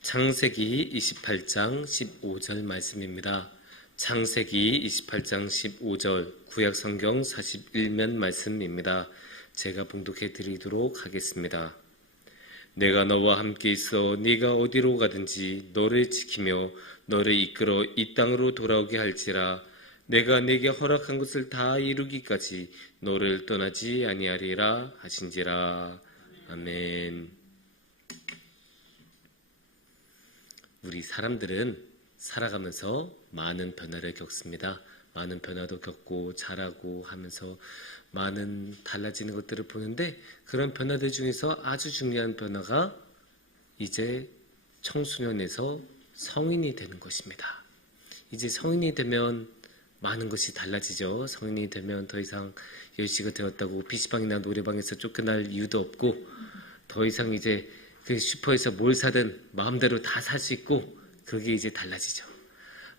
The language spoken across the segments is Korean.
창세기 28장 15절 말씀입니다. 창세기 28장 15절 구약성경 41면 말씀입니다. 제가 봉독해 드리도록 하겠습니다. 내가 너와 함께 있어 네가 어디로 가든지 너를 지키며 너를 이끌어 이 땅으로 돌아오게 할지라. 내가 네게 허락한 것을 다 이루기까지 너를 떠나지 아니하리라 하신지라. 아멘. 우리 사람들은 살아가면서 많은 변화를 겪습니다. 많은 변화도 겪고 자라고 하면서 많은 달라지는 것들을 보는데, 그런 변화들 중에서 아주 중요한 변화가 이제 청소년에서 성인이 되는 것입니다. 이제 성인이 되면 많은 것이 달라지죠. 성인이 되면 더 이상 10시가 되었다고 PC방이나 노래방에서 쫓겨날 이유도 없고, 더 이상 이제 그 슈퍼에서 뭘 사든 마음대로 다 살 수 있고, 그게 이제 달라지죠.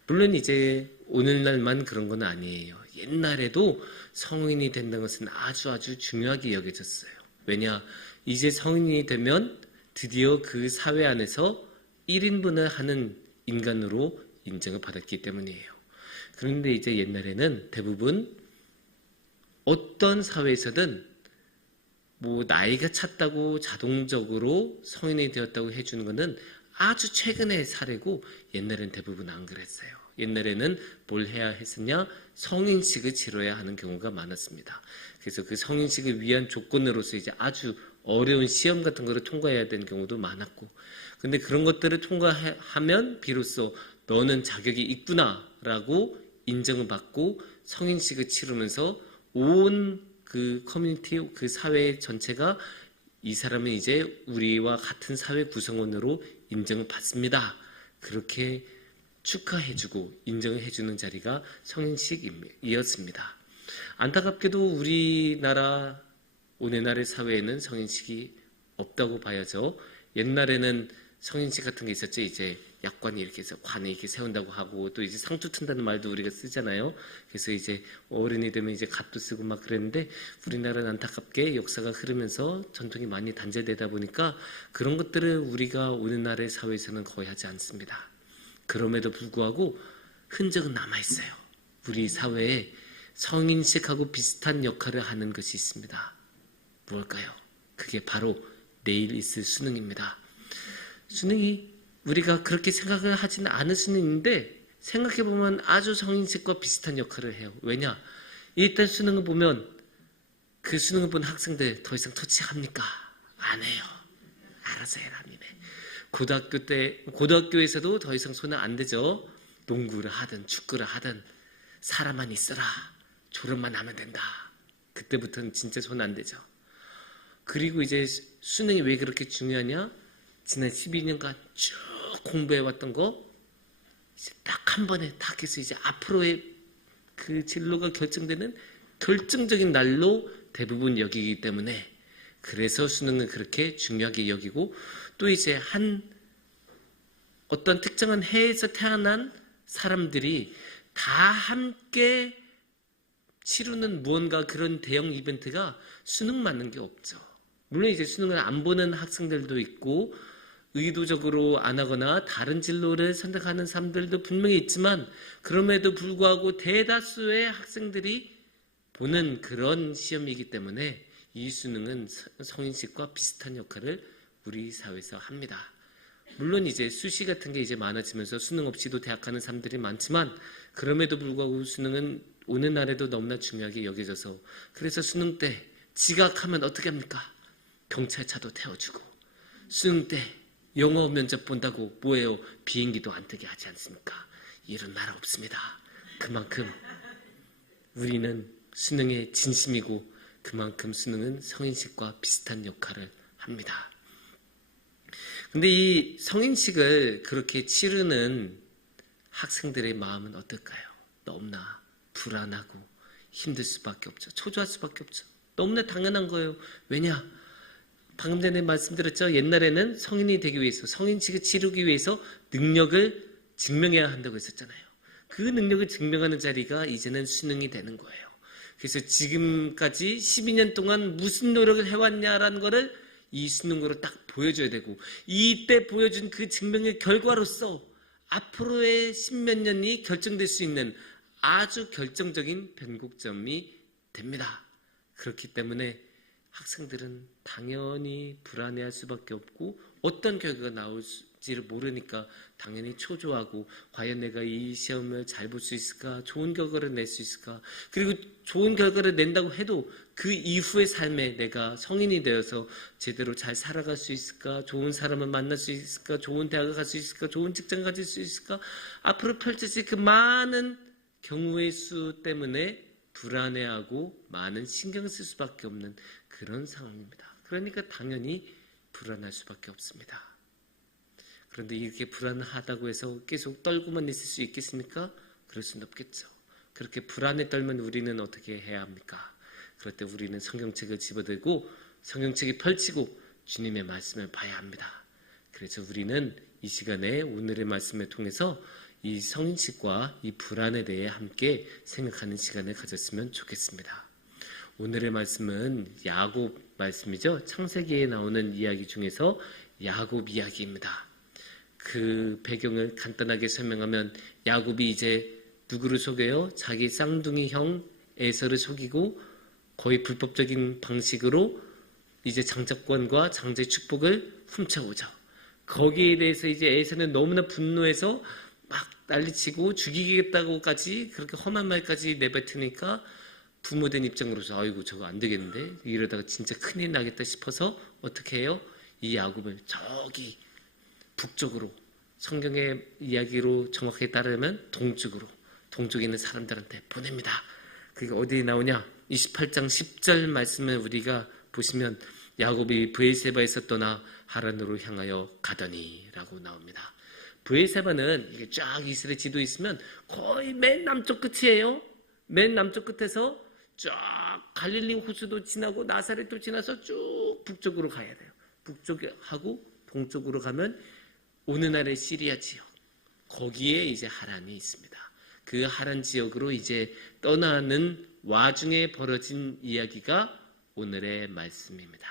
물론 이제 오늘날만 그런 건 아니에요. 옛날에도 성인이 된다는 것은 아주 중요하게 여겨졌어요. 왜냐? 이제 성인이 되면 드디어 그 사회 안에서 1인분을 하는 인간으로 인정을 받았기 때문이에요. 그런데 이제 옛날에는 대부분 어떤 사회에서든 뭐 나이가 찼다고 자동적으로 성인이 되었다고 해주는 것은 아주 최근의 사례고, 옛날엔 대부분 안 그랬어요. 옛날에는 뭘 해야 했었냐? 성인식을 치러야 하는 경우가 많았습니다. 그래서 그 성인식을 위한 조건으로서 이제 아주 어려운 시험 같은 거를 통과해야 되는 경우도 많았고, 근데 그런 것들을 통과하면 비로소 너는 자격이 있구나라고 인정을 받고 성인식을 치르면서 온 그 커뮤니티, 그 사회 전체가 이 사람은 이제 우리와 같은 사회 구성원으로 인정을 받습니다. 그렇게 축하해주고 인정을 해주는 자리가 성인식이었습니다. 안타깝게도 우리나라 오늘날의 사회에는 성인식이 없다고 봐야죠. 옛날에는 성인식 같은 게 있었죠. 이제 약관이 이렇게 해서 관에 이렇게 세운다고 하고, 또 이제 상투 튼다는 말도 우리가 쓰잖아요. 그래서 이제 어른이 되면 이제 갓도 쓰고 막 그랬는데, 우리나라는 안타깝게 역사가 흐르면서 전통이 많이 단절되다 보니까 그런 것들을 우리가 오늘날의 사회에서는 거의 하지 않습니다. 그럼에도 불구하고 흔적은 남아있어요. 우리 사회에 성인식하고 비슷한 역할을 하는 것이 있습니다. 무엇일까요? 그게 바로 내일 있을 수능입니다. 수능이 우리가 그렇게 생각을 하지는 않을 수는 있는데, 생각해보면 아주 성인식과 비슷한 역할을 해요. 왜냐? 일단 수능을 보면 그 수능을 본 학생들 더 이상 터치합니까? 안 해요. 알아서 해라 니네. 고등학교에서도 더 이상 손은 안 대죠. 농구를 하든 축구를 하든 살아만 있어라, 졸업만 하면 된다. 그때부터는 진짜 손 안 대죠. 그리고 이제 수능이 왜 그렇게 중요하냐? 지난 12년간 쭉 공부해왔던 거 이제 딱 한 번에 딱 해서 이제 앞으로의 그 진로가 결정되는 결정적인 날로 대부분 여기기 때문에, 그래서 수능은 그렇게 중요하게 여기고, 또 이제 어떤 특정한 해에서 태어난 사람들이 다 함께 치르는 무언가 그런 대형 이벤트가 수능 맞는 게 없죠. 물론 이제 수능을 안 보는 학생들도 있고, 의도적으로 안 하거나 다른 진로를 선택하는 사람들도 분명히 있지만, 그럼에도 불구하고 대다수의 학생들이 보는 그런 시험이기 때문에 이 수능은 성인식과 비슷한 역할을 우리 사회에서 합니다. 물론 이제 수시 같은 게 이제 많아지면서 수능 없이도 대학 가는 사람들이 많지만, 그럼에도 불구하고 수능은 오늘날에도 너무나 중요하게 여겨져서, 그래서 수능 때 지각하면 어떻게 합니까? 경찰차도 태워주고, 수능 때 영어 면접 본다고 뭐예요? 비행기도 안 뜨게 하지 않습니까? 이런 나라 없습니다. 그만큼 우리는 수능에 진심이고, 그만큼 수능은 성인식과 비슷한 역할을 합니다. 근데 이 성인식을 그렇게 치르는 학생들의 마음은 어떨까요? 너무나 불안하고 힘들 수밖에 없죠. 초조할 수밖에 없죠. 너무나 당연한 거예요. 왜냐? 방금 전에 말씀드렸죠. 옛날에는 성인이 되기 위해서, 성인식을 치르기 위해서 능력을 증명해야 한다고 했었잖아요. 그 능력을 증명하는 자리가 이제는 수능이 되는 거예요. 그래서 지금까지 12년 동안 무슨 노력을 해왔냐라는 거를 이 수능으로 딱 보여줘야 되고, 이때 보여준 그 증명의 결과로서 앞으로의 십몇 년이 결정될 수 있는 아주 결정적인 변곡점이 됩니다. 그렇기 때문에 학생들은 당연히 불안해할 수밖에 없고, 어떤 결과가 나올지를 모르니까 당연히 초조하고, 과연 내가 이 시험을 잘 볼 수 있을까? 좋은 결과를 낼 수 있을까? 그리고 좋은 결과를 낸다고 해도 그 이후의 삶에 내가 성인이 되어서 제대로 잘 살아갈 수 있을까? 좋은 사람을 만날 수 있을까? 좋은 대학을 갈 수 있을까? 좋은 직장 가질 수 있을까? 앞으로 펼쳐질 그 많은 경우의 수 때문에 불안해하고 많은 신경 쓸 수밖에 없는 그런 상황입니다. 그러니까 당연히 불안할 수밖에 없습니다. 그런데 이렇게 불안하다고 해서 계속 떨고만 있을 수 있겠습니까? 그럴 수는 없겠죠. 그렇게 불안에 떨면 우리는 어떻게 해야 합니까? 그럴 때 우리는 성경책을 집어들고 성경책이 펼치고 주님의 말씀을 봐야 합니다. 그래서 우리는 이 시간에 오늘의 말씀을 통해서 이 성인식과 이 불안에 대해 함께 생각하는 시간을 가졌으면 좋겠습니다. 오늘의 말씀은 야곱 말씀이죠. 창세기에 나오는 이야기 중에서 야곱 이야기입니다. 그 배경을 간단하게 설명하면 야곱이 이제 누구를 속여요? 자기 쌍둥이 형 에서를 속이고 거의 불법적인 방식으로 이제 장자권과 장자의 축복을 훔쳐오죠. 거기에 대해서 이제 에서는 너무나 분노해서 막 난리치고 죽이겠다고까지 그렇게 험한 말까지 내뱉으니까 부모된 입장으로서 아이고 저거 안 되겠는데 이러다가 진짜 큰일 나겠다 싶어서 어떻게 해요? 이 야곱을 저기 북쪽으로, 성경의 이야기로 정확하게 따르면 동쪽에 있는 사람들한테 보냅니다. 그게 어디에 나오냐? 28장 10절 말씀을 우리가 보시면 야곱이 브엘세바에서 떠나 하란으로 향하여 가더니 라고 나옵니다. 브엘세바는 이게 쫙 이스라엘 지도에 있으면 거의 맨 남쪽 끝이에요. 맨 남쪽 끝에서 쫙 갈릴리 호수도 지나고 나사렛도 지나서 쭉 북쪽으로 가야 돼요. 북쪽하고 동쪽으로 가면 오늘날의 시리아 지역, 거기에 이제 하란이 있습니다. 그 하란 지역으로 이제 떠나는 와중에 벌어진 이야기가 오늘의 말씀입니다.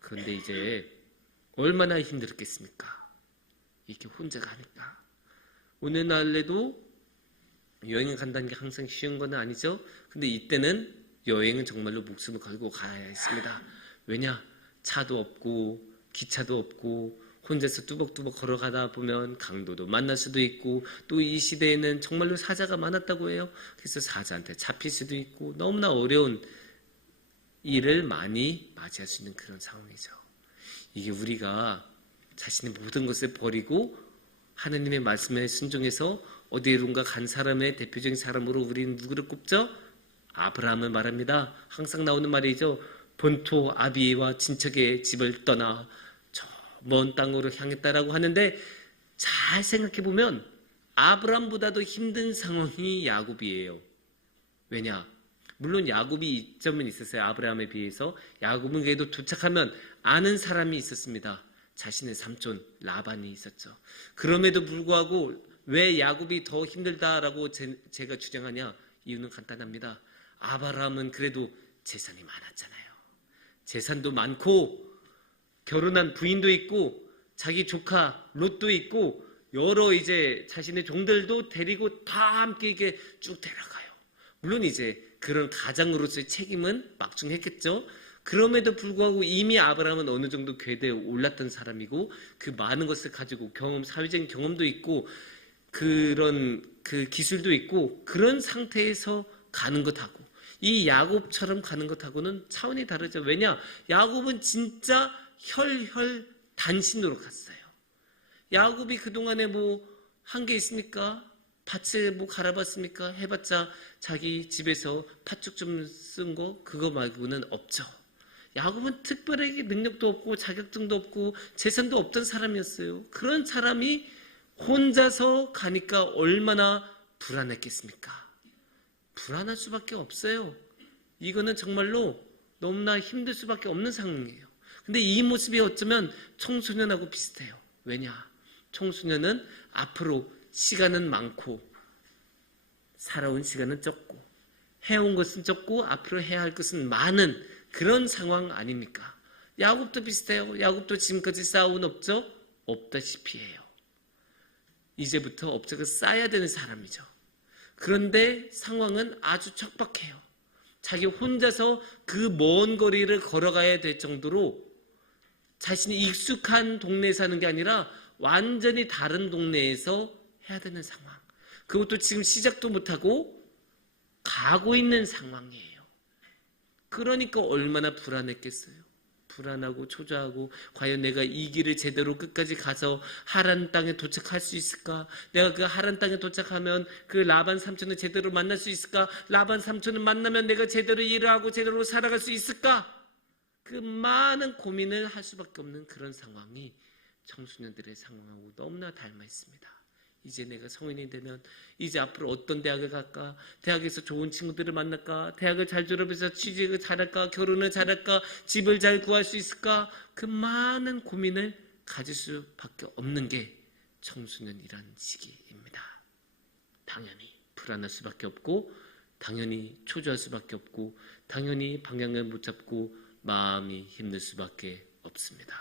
그런데 이제 얼마나 힘들었겠습니까? 이렇게 혼자 가니까. 오늘날에도 여행을 간다는 게 항상 쉬운 건 아니죠. 근데 이때는 여행은 정말로 목숨을 걸고 가야 했습니다. 왜냐? 차도 없고 기차도 없고 혼자서 뚜벅뚜벅 걸어가다 보면 강도도 만날 수도 있고, 또 이 시대에는 정말로 사자가 많았다고 해요. 그래서 사자한테 잡힐 수도 있고 너무나 어려운 일을 많이 맞이할 수 있는 그런 상황이죠. 이게 우리가 자신의 모든 것을 버리고 하느님의 말씀에 순종해서 어디론가 간 사람의 대표적인 사람으로 우리는 누구를 꼽죠? 아브라함을 말합니다. 항상 나오는 말이죠. 본토 아비와 친척의 집을 떠나 저 먼 땅으로 향했다라고 하는데, 잘 생각해보면 아브라함보다도 힘든 상황이 야곱이에요. 왜냐? 물론 야곱이 이점은 있었어요. 아브라함에 비해서. 야곱은 그래도 도착하면 아는 사람이 있었습니다. 자신의 삼촌 라반이 있었죠. 그럼에도 불구하고 왜 야곱이 더 힘들다라고 제가 주장하냐? 이유는 간단합니다. 아브라함은 그래도 재산이 많았잖아요. 재산도 많고 결혼한 부인도 있고 자기 조카 롯도 있고 여러 이제 자신의 종들도 데리고 다 함께 이렇게 쭉 데려가요. 물론 이제 그런 가장으로서의 책임은 막중했겠죠. 그럼에도 불구하고 이미 아브라함은 어느 정도 궤대에 올랐던 사람이고 그 많은 것을 가지고 사회적인 경험도 있고 그런 그 기술도 있고 그런 상태에서 가는 것하고 이 야곱처럼 가는 것하고는 차원이 다르죠. 왜냐? 야곱은 진짜 혈혈단신으로 갔어요. 야곱이 그동안에 뭐 한 게 있습니까? 밭을 뭐 갈아봤습니까? 해봤자 자기 집에서 팥죽 좀 쓴 거 그거 말고는 없죠. 야곱은 특별하게 능력도 없고 자격증도 없고 재산도 없던 사람이었어요. 그런 사람이 혼자서 가니까 얼마나 불안했겠습니까? 불안할 수밖에 없어요. 이거는 정말로 너무나 힘들 수밖에 없는 상황이에요. 근데 이 모습이 어쩌면 청소년하고 비슷해요. 왜냐? 청소년은 앞으로 시간은 많고 살아온 시간은 적고 해온 것은 적고 앞으로 해야 할 것은 많은 그런 상황 아닙니까? 야곱도 비슷해요. 야곱도 지금까지 쌓아온 업적 없다시피 해요. 이제부터 업적을 쌓아야 되는 사람이죠. 그런데 상황은 아주 척박해요. 자기 혼자서 그 먼 거리를 걸어가야 될 정도로 자신이 익숙한 동네에 사는 게 아니라 완전히 다른 동네에서 해야 되는 상황. 그것도 지금 시작도 못하고 가고 있는 상황이에요. 그러니까 얼마나 불안했겠어요. 불안하고 초조하고 과연 내가 이 길을 제대로 끝까지 가서 하란 땅에 도착할 수 있을까? 내가 그 하란 땅에 도착하면 그 라반 삼촌을 제대로 만날 수 있을까? 라반 삼촌을 만나면 내가 제대로 일을 하고 제대로 살아갈 수 있을까? 그 많은 고민을 할 수밖에 없는 그런 상황이 청소년들의 상황하고 너무나 닮아 있습니다. 이제 내가 성인이 되면 이제 앞으로 어떤 대학을 갈까? 대학에서 좋은 친구들을 만날까? 대학을 잘 졸업해서 취직을 잘할까? 결혼을 잘할까? 집을 잘 구할 수 있을까? 그 많은 고민을 가질 수밖에 없는 게 청소년이란 시기입니다. 당연히 불안할 수밖에 없고 당연히 초조할 수밖에 없고 당연히 방향을 못 잡고 마음이 힘들 수밖에 없습니다.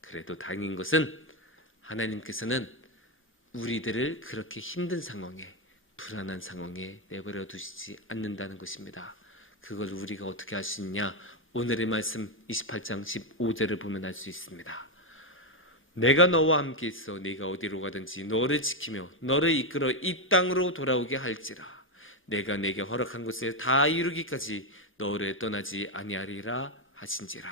그래도 다행인 것은 하나님께서는 우리들을 그렇게 힘든 상황에 불안한 상황에 내버려 두시지 않는다는 것입니다. 그걸 우리가 어떻게 할 수 있냐? 오늘의 말씀 28장 15절을 보면 알 수 있습니다. 내가 너와 함께 있어 네가 어디로 가든지 너를 지키며 너를 이끌어 이 땅으로 돌아오게 할지라. 내가 내게 허락한 것을 다 이루기까지 너를 떠나지 아니하리라 하신지라.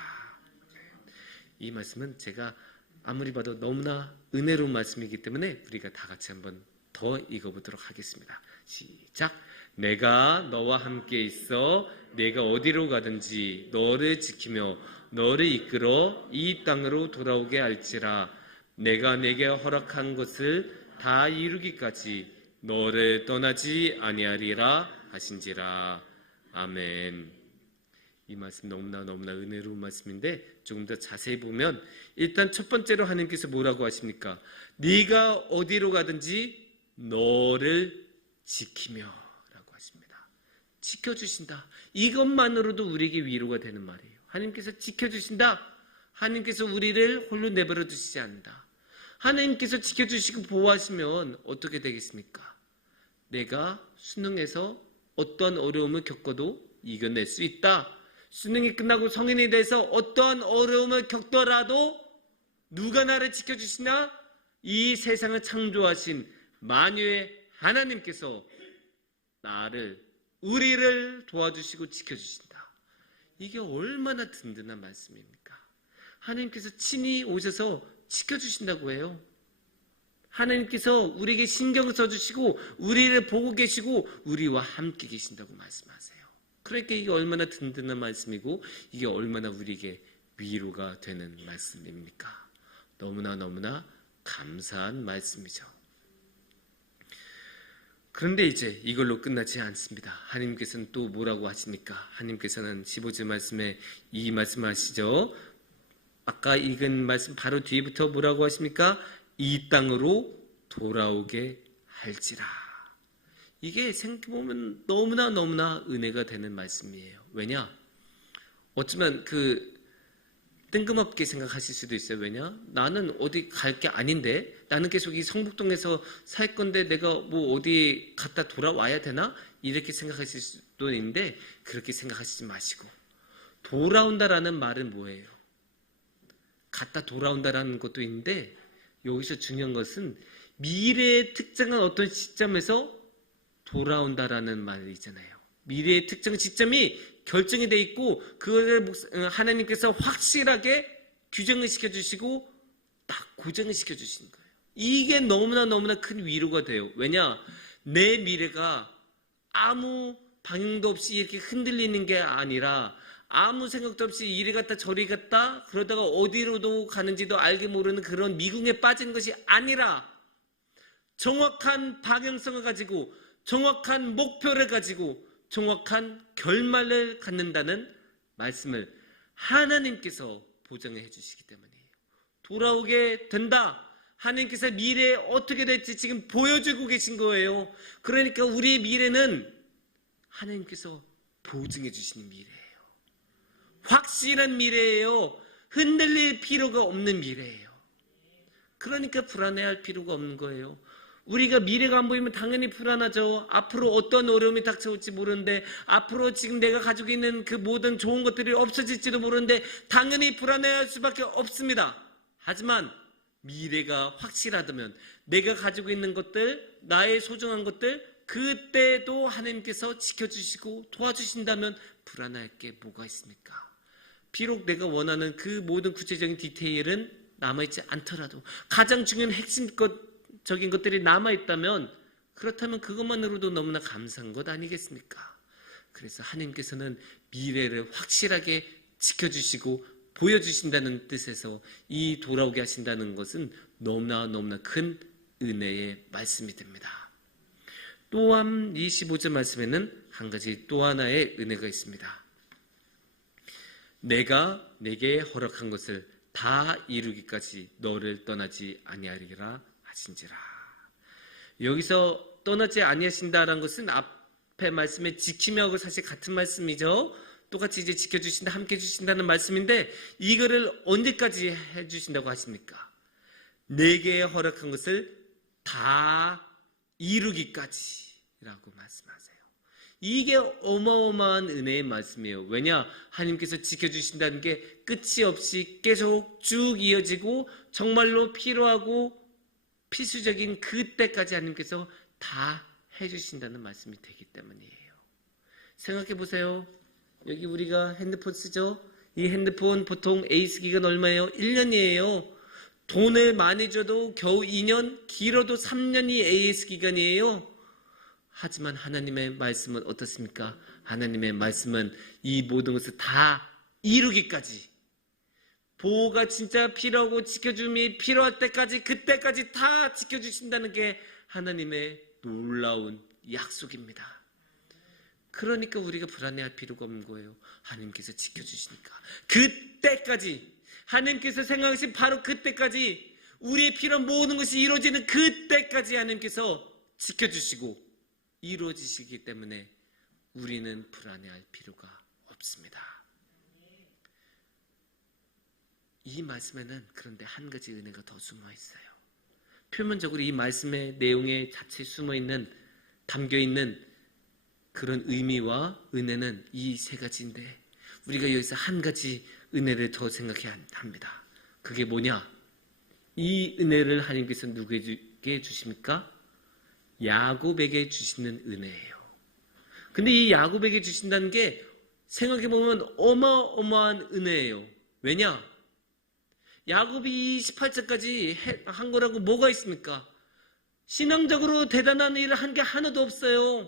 이 말씀은 제가 아무리 봐도 너무나 은혜로운 말씀이기 때문에 우리가 다 같이 한번 더 읽어보도록 하겠습니다. 시작. 내가 너와 함께 있어 내가 어디로 가든지 너를 지키며 너를 이끌어 이 땅으로 돌아오게 할지라. 내가 내게 허락한 것을 다 이루기까지 너를 떠나지 아니하리라 하신지라. 아멘. 이 말씀 너무나 은혜로운 말씀인데 조금 더 자세히 보면 일단 첫 번째로 하나님께서 뭐라고 하십니까? 네가 어디로 가든지 너를 지키며 라고 하십니다. 지켜주신다. 이것만으로도 우리에게 위로가 되는 말이에요. 하나님께서 지켜주신다. 하나님께서 우리를 홀로 내버려 두시지 않는다. 하나님께서 지켜주시고 보호하시면 어떻게 되겠습니까? 내가 수능에서 어떠한 어려움을 겪어도 이겨낼 수 있다. 수능이 끝나고 성인이 돼서 어떠한 어려움을 겪더라도 누가 나를 지켜주시나? 이 세상을 창조하신 만유의 하나님께서 우리를 도와주시고 지켜주신다. 이게 얼마나 든든한 말씀입니까? 하나님께서 친히 오셔서 지켜주신다고 해요. 하나님께서 우리에게 신경을 써주시고 우리를 보고 계시고 우리와 함께 계신다고 말씀하세요. 그러니까 이게 얼마나 든든한 말씀이고 이게 얼마나 우리에게 위로가 되는 말씀입니까? 너무나 감사한 말씀이죠. 그런데 이제 이걸로 끝나지 않습니다. 하나님께서는 또 뭐라고 하십니까? 하나님께서는 15절 말씀에 이 말씀하시죠. 아까 읽은 말씀 바로 뒤부터 뭐라고 하십니까? 이 땅으로 돌아오게 할지라. 이게 생각해보면 너무나 은혜가 되는 말씀이에요. 왜냐? 어쩌면 뜬금없게 생각하실 수도 있어요. 왜냐? 나는 어디 갈 게 아닌데 나는 계속 이 성북동에서 살 건데 내가 뭐 어디 갔다 돌아와야 되나? 이렇게 생각하실 수도 있는데 그렇게 생각하시지 마시고 돌아온다라는 말은 뭐예요? 갔다 돌아온다라는 것도 있는데 여기서 중요한 것은 미래의 특정한 어떤 시점에서 돌아온다라는 말이잖아요. 미래의 특정 시점이 결정이 돼 있고 그것을 하나님께서 확실하게 규정을 시켜주시고 딱 고정을 시켜주시는 거예요. 이게 너무나 큰 위로가 돼요. 왜냐? 내 미래가 아무 방향도 없이 이렇게 흔들리는 게 아니라 아무 생각도 없이 이리 갔다 저리 갔다 그러다가 어디로도 가는지도 알게 모르는 그런 미궁에 빠진 것이 아니라 정확한 방향성을 가지고 정확한 목표를 가지고 정확한 결말을 갖는다는 말씀을 하나님께서 보장해 주시기 때문이에요. 돌아오게 된다. 하나님께서 미래에 어떻게 될지 지금 보여주고 계신 거예요. 그러니까 우리의 미래는 하나님께서 보증해 주시는 미래예요. 확실한 미래예요. 흔들릴 필요가 없는 미래예요. 그러니까 불안해할 필요가 없는 거예요. 우리가 미래가 안 보이면 당연히 불안하죠. 앞으로 어떤 어려움이 닥쳐올지 모르는데, 앞으로 지금 내가 가지고 있는 그 모든 좋은 것들이 없어질지도 모르는데 당연히 불안해할 수밖에 없습니다. 하지만 미래가 확실하다면, 내가 가지고 있는 것들, 나의 소중한 것들, 그때도 하나님께서 지켜주시고 도와주신다면 불안할 게 뭐가 있습니까? 비록 내가 원하는 그 모든 구체적인 디테일은 남아있지 않더라도, 가장 중요한 핵심적인 것들이 남아있다면, 그렇다면 그것만으로도 너무나 감사한 것 아니겠습니까? 그래서 하나님께서는 미래를 확실하게 지켜주시고 보여주신다는 뜻에서 이 돌아오게 하신다는 것은 너무나 큰 은혜의 말씀이 됩니다. 또한 25절 말씀에는 한 가지 또 하나의 은혜가 있습니다. 내가 내게 허락한 것을 다 이루기까지 너를 떠나지 아니하리라 하신지라. 여기서 떠나지 아니하신다라는 것은 앞에 말씀에 지키며하고 사실 같은 말씀이죠. 똑같이 이제 지켜주신다, 함께 해주신다는 말씀인데, 이거를 언제까지 해주신다고 하십니까? 내게 허락한 것을 다 이루기까지라고 말씀하세요. 이게 어마어마한 은혜의 말씀이에요. 왜냐? 하나님께서 지켜주신다는 게 끝이 없이 계속 쭉 이어지고 정말로 필요하고 필수적인 그때까지 하나님께서 다 해주신다는 말씀이 되기 때문이에요. 생각해 보세요. 여기 우리가 핸드폰 쓰죠? 이 핸드폰 보통 에이스 기간 얼마예요? 1년이에요. 돈을 많이 줘도 겨우 2년, 길어도 3년이 AS 기간이에요. 하지만 하나님의 말씀은 어떻습니까? 하나님의 말씀은 이 모든 것을 다 이루기까지, 보호가 진짜 필요하고 지켜줌이 필요할 때까지, 그때까지 다 지켜주신다는 게 하나님의 놀라운 약속입니다. 그러니까 우리가 불안해할 필요가 없는 거예요. 하나님께서 지켜주시니까. 그때까지, 하나님께서 생각하신 바로 그때까지, 우리의 필요한 모든 것이 이루어지는 그때까지 하나님께서 지켜주시고 이루어지시기 때문에 우리는 불안해할 필요가 없습니다. 이 말씀에는 그런데 한 가지 은혜가 더 숨어 있어요. 표면적으로 이 말씀의 내용에 자체에 숨어 있는, 담겨 있는 그런 의미와 은혜는 이 세 가지인데, 우리가 여기서 한 가지 은혜를 더 생각해야 합니다. 그게 뭐냐? 이 은혜를 하나님께서 누구에게 주십니까? 야곱에게 주시는 은혜예요. 근데 이 야곱에게 주신다는 게 생각해보면 어마어마한 은혜예요. 왜냐? 야곱이 18절까지 한 거라고 뭐가 있습니까? 신앙적으로 대단한 일을 한 게 하나도 없어요.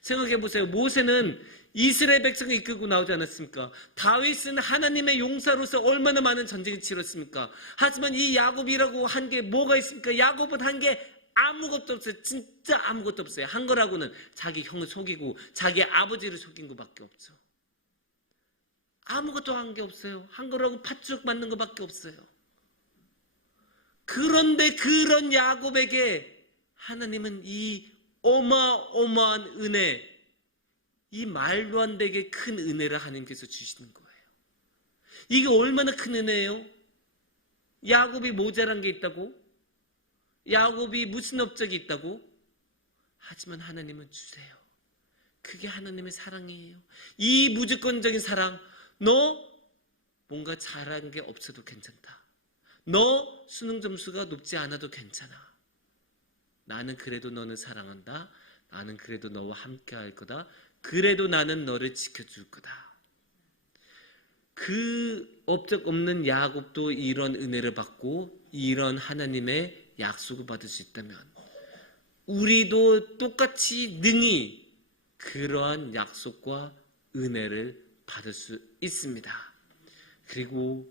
생각해보세요. 모세는 이스라엘 백성을 이끌고 나오지 않았습니까? 다윗은 하나님의 용사로서 얼마나 많은 전쟁을 치렀습니까? 하지만 이 야곱이라고 한 게 뭐가 있습니까? 야곱은 한 게 아무것도 없어요. 진짜 아무것도 없어요. 한 거라고는 자기 형을 속이고 자기 아버지를 속인 것밖에 없죠. 아무것도 한 게 없어요. 한 거라고 팥죽 맞는 것밖에 없어요. 그런데 그런 야곱에게 하나님은 이 어마어마한 은혜, 이 말도 안 되게 큰 은혜를 하나님께서 주시는 거예요. 이게 얼마나 큰 은혜예요? 야곱이 모자란 게 있다고? 야곱이 무슨 업적이 있다고? 하지만 하나님은 주세요. 그게 하나님의 사랑이에요. 이 무조건적인 사랑, 너 뭔가 잘한 게 없어도 괜찮다. 너 수능 점수가 높지 않아도 괜찮아. 나는 그래도 너는 사랑한다. 나는 그래도 너와 함께 할 거다. 그래도 나는 너를 지켜줄 거다. 그 업적 없는 야곱도 이런 은혜를 받고 이런 하나님의 약속을 받을 수 있다면, 우리도 똑같이 능히 그러한 약속과 은혜를 받을 수 있습니다. 그리고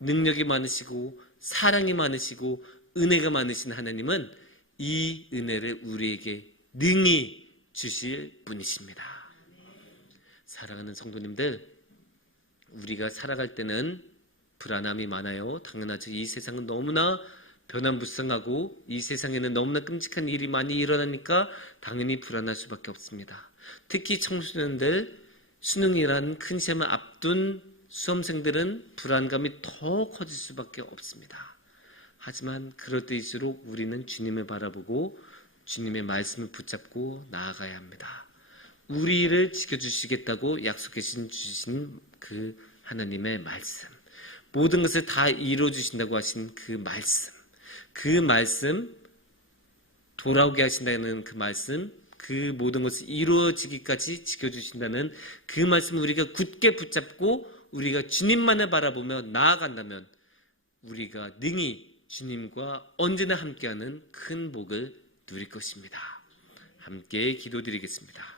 능력이 많으시고 사랑이 많으시고 은혜가 많으신 하나님은 이 은혜를 우리에게 능히 주실 분이십니다. 사랑하는 성도님들, 우리가 살아갈 때는 불안함이 많아요. 당연하죠. 이 세상은 너무나 변화무쌍하고 이 세상에는 너무나 끔찍한 일이 많이 일어나니까 당연히 불안할 수밖에 없습니다. 특히 청소년들, 수능이라는 큰 시험을 앞둔 수험생들은 불안감이 더 커질 수밖에 없습니다. 하지만 그럴 때일수록 우리는 주님을 바라보고 주님의 말씀을 붙잡고 나아가야 합니다. 우리를 지켜주시겠다고 약속해 주신 그 하나님의 말씀, 모든 것을 다 이루어주신다고 하신 그 말씀, 돌아오게 하신다는 그 말씀, 그 모든 것을 이루어지기까지 지켜주신다는 그 말씀을 우리가 굳게 붙잡고 우리가 주님만을 바라보며 나아간다면 우리가 능히 주님과 언제나 함께하는 큰 복을 누릴 것입니다. 함께 기도드리겠습니다.